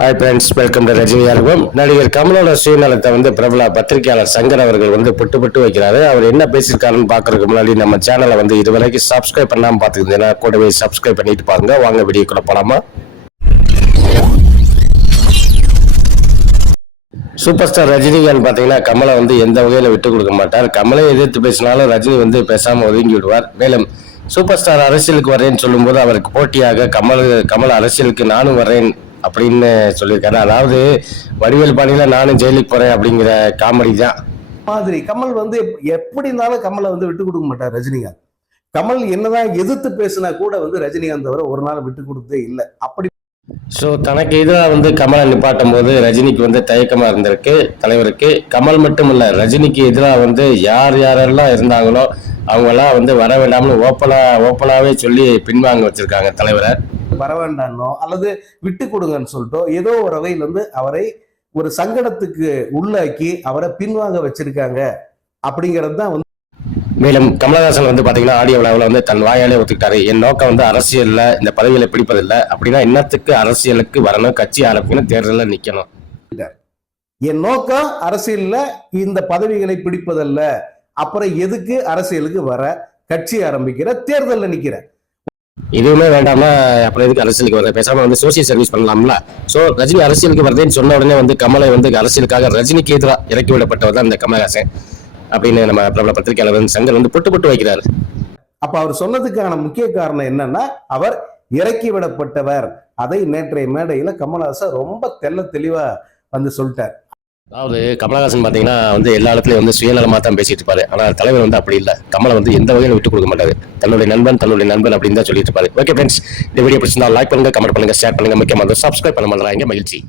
Hi friends welcome to Rajini album நடிகர் கமலோட சுயநலத்தை வந்து பிரபல பத்திரிகையாளர் சங்கர் அவர்கள் வந்து புட்டு புட்டு வைக்கிறாரு. அவர் என்ன பேசியிருக்காருன்னு பார்க்கறதுக்கு முன்னாடி நம்ம சேனலை வந்து இதுவரைக்கும் சப்ஸ்கிரைப் பண்ணாமல் பார்த்துக்கிட்டீங்கன்னா கூடவே சப்ஸ்கிரைப் பண்ணிட்டு பாருங்க. வாங்க வீடியோக்குள்ள போலாமா? சூப்பர் ஸ்டார் ரஜினிகாந்த் பார்த்தீங்கன்னா கமலை வந்து எந்த வகையில் விட்டு கொடுக்க மாட்டார். கமலை எதிர்த்து பேசினாலும் ரஜினி வந்து பேசாமல் ஒதுங்கி விடுவார். மேலும் சூப்பர் ஸ்டார் அரசியலுக்கு வரேன்னு சொல்லும்போது அவருக்கு போட்டியாக கமல் கமல் அரசியலுக்கு நானும் வரேன் அப்படின்னு சொல்லியிருக்காரு. அதாவது வடிவேல் பாணியில நானும் ஜெயிலுக்கு போறேன் அப்படிங்கிற காமெடி தான். மாதிரி கமல் வந்து எப்- எப்படி இருந்தாலும் கமலை வந்து விட்டு கொடுக்க மாட்டார் ரஜினிகாந்த். கமல் என்னதான் எதிர்த்து பேசினா கூட வந்து ரஜினிகாந்த் அவரை ஒரு நாள் விட்டு கொடுத்ததே இல்லை. அப்படி ஸோ தனக்கு எதிராக வந்து கமலை நிப்பாட்டும் போது ரஜினிக்கு வந்து தயக்கமா இருந்திருக்கு தலைவருக்கு. கமல் மட்டும் இல்ல ரஜினிக்கு எதிராக வந்து யார் யாரெல்லாம் இருந்தாங்களோ அவங்கெல்லாம் வந்து வர வேண்டாம்னு ஓப்பனா ஓப்பனாவே சொல்லி பின்வாங்க வச்சிருக்காங்க தலைவரை. வர வேண்டானோ அல்லது விட்டு கொடுங்கன்னு சொல்லிட்டோ ஏதோ ஒரு வகையில் வந்து அவரை ஒரு சங்கடத்துக்கு உள்ளாக்கி அவரை பின்வாங்க வச்சிருக்காங்க அப்படிங்கிறது தான் வந்து மேலும் கமலஹாசன் வந்து பாத்தீங்கன்னா ஆடியோ விழாவில் வந்து தன் வாயாலே ஒத்துக்கிட்டாரு. என் நோக்கம் வந்து அரசியல்ல இந்த பதவிகளை பிடிப்பதில்லை. அப்படின்னா என்னத்துக்கு அரசியலுக்கு வரணும் கட்சி ஆரம்பிக்கணும் தேர்தலில் நிக்கணும்? என் நோக்கம் அரசியல்ல இந்த பதவிகளை பிடிப்பதல்ல. அப்புறம் எதுக்கு அரசியலுக்கு வர கட்சி ஆரம்பிக்கிற தேர்தல்ல நிக்கிற? இதுவுமே வேண்டாமா அப்புறம் எதுக்கு அரசியலுக்கு வர பேசாம வந்து சோசியல் சர்வீஸ் பண்ணலாம்ல? சோ ரஜினி அரசியலுக்கு வருதுன்னு சொன்ன உடனே வந்து கமலை வந்து அரசியலுக்காக ரஜினிக்கு எதிராக இறக்கி விடப்பட்டவர் தான் இந்த கமலஹாசன் அப்படின்னு நம்ம பிரபல பத்திரிகையாளர் சங்கர் வந்து புட்டு புட்டு வைக்கிறாரு. அப்ப அவர் சொன்னதுக்கான முக்கிய காரணம் என்னன்னா அவர் இறக்கி விடப்பட்டவர் அதை நேற்றைய மேடையில கமல்ஹாசன் ரொம்ப தெள்ள தெளிவா வந்து சொல்லிட்டார். அதாவது கமலஹாசன் பார்த்தீங்கன்னா வந்து எல்லா இடத்துலையும் வந்து சுயநலமாக தான் பேசிட்டு இருப்பாரு. ஆனால் தலைவர் வந்து அப்படி இல்லை. கமலை வந்து எந்த வகையிலும் விட்டு கொடுக்க மாட்டாரு. தன்னுடைய நண்பன் தன்னுடைய நண்பன் அப்படின்னு தான் சொல்லிட்டு இருப்பாரு. ஓகே ஃப்ரெண்ட்ஸ் இந்த வீடியோ பிடிச்சிருந்தா லைக் பண்ணுங்க கமெண்ட் பண்ணுங்க ஷேர் பண்ணுங்க. முக்கியமாக சப்ஸ்கிரைப் பண்ண மாட்டாங்க மகிழ்ச்சி.